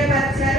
Ehe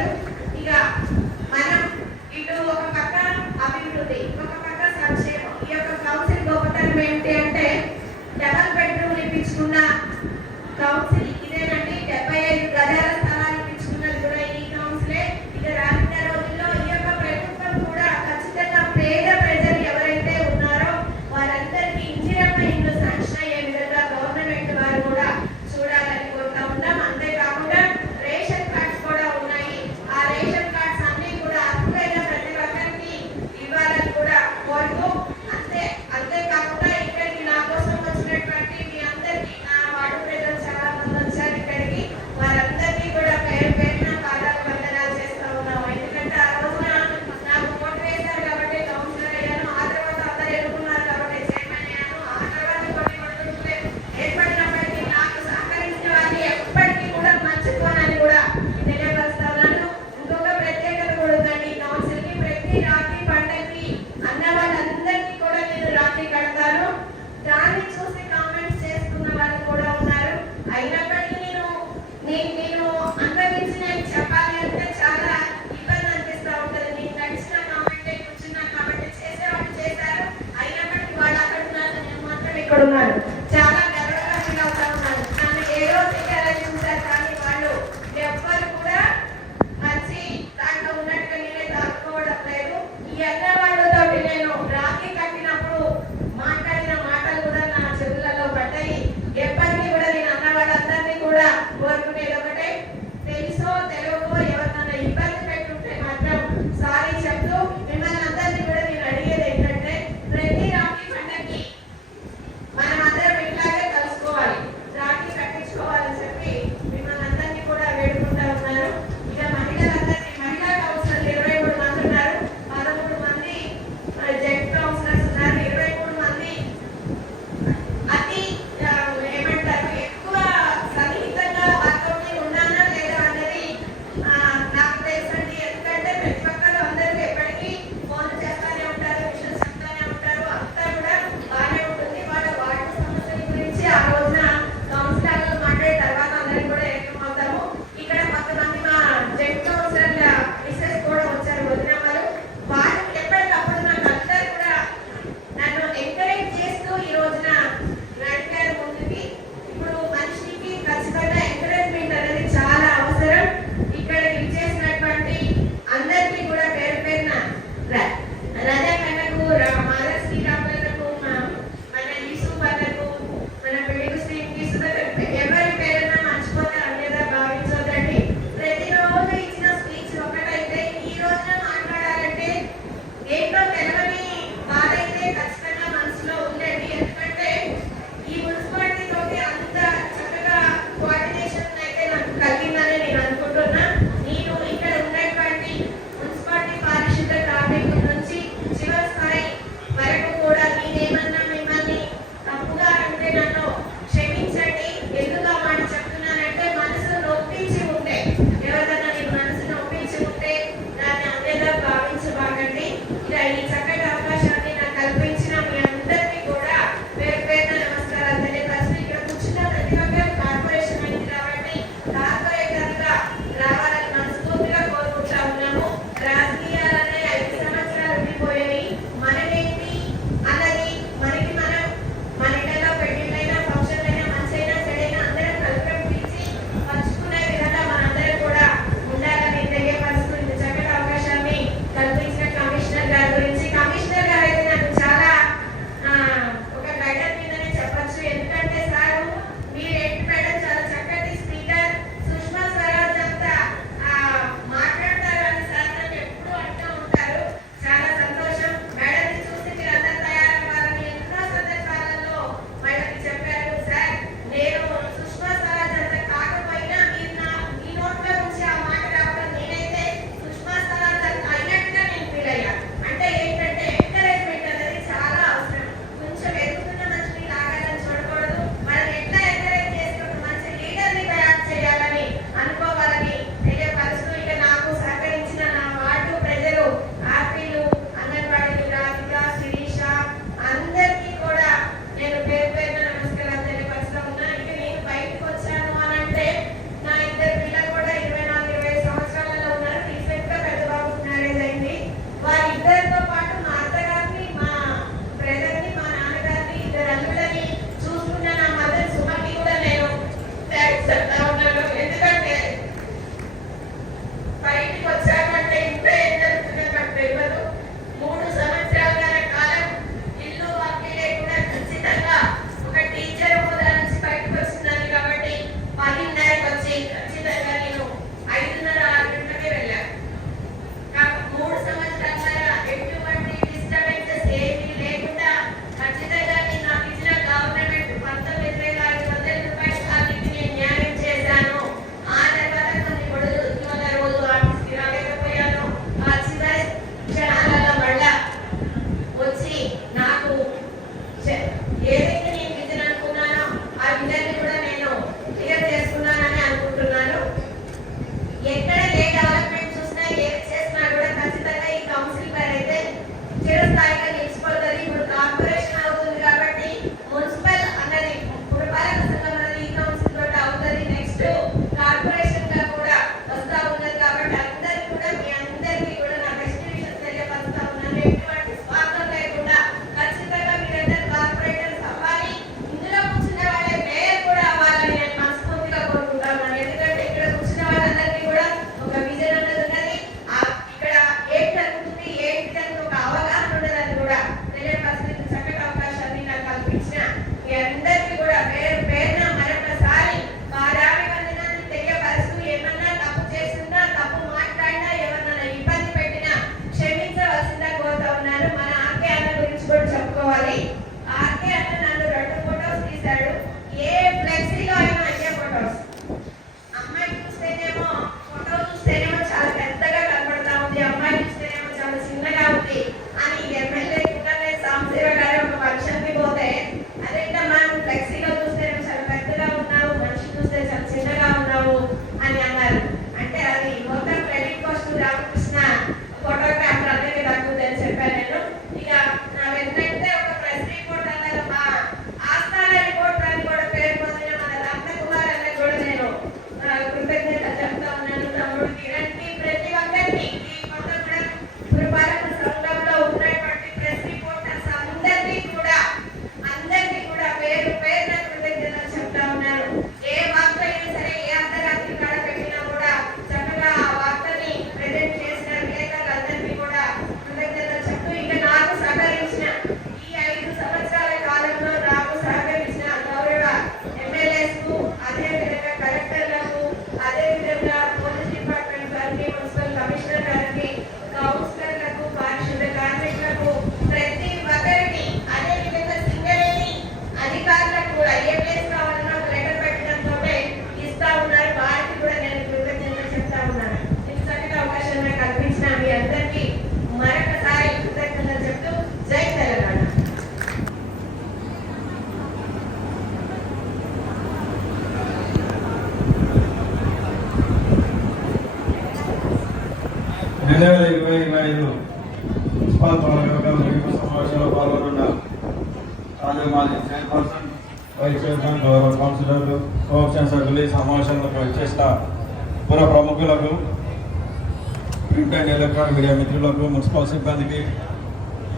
media మిత్రులకు municipal సిబ్బందికి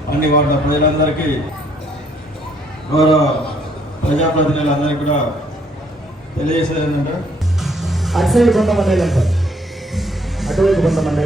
అన్ని వార్డు ప్రజలందరికీ గౌరవ ప్రజాప్రతినిధులందరికీ కూడా తెలియజేసేది ఏంటంటే అటు సైడ్ అటువైపు కొంతమంది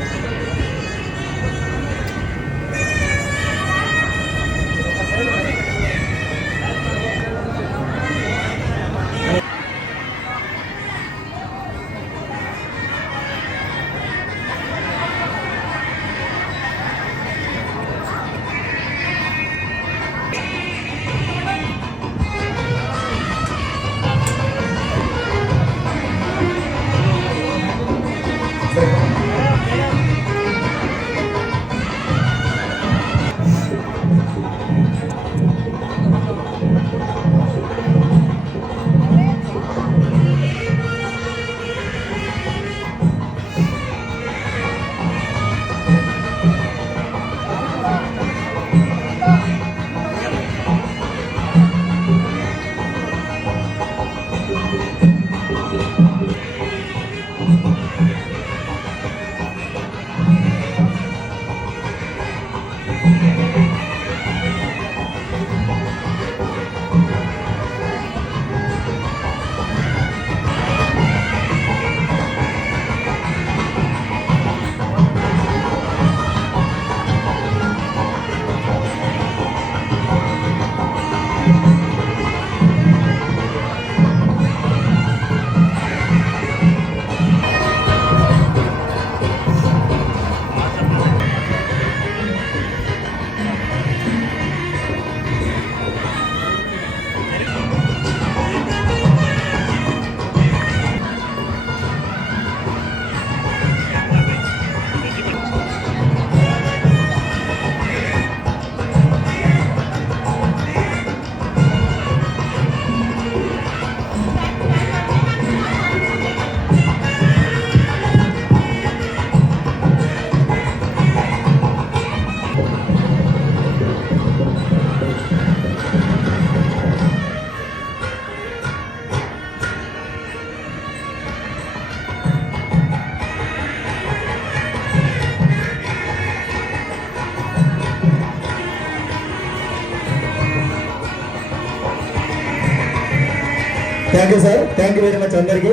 thank you sir. Thank you very much అందరికీ.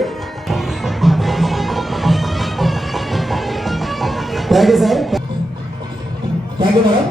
Thank you sir. Thank you madam.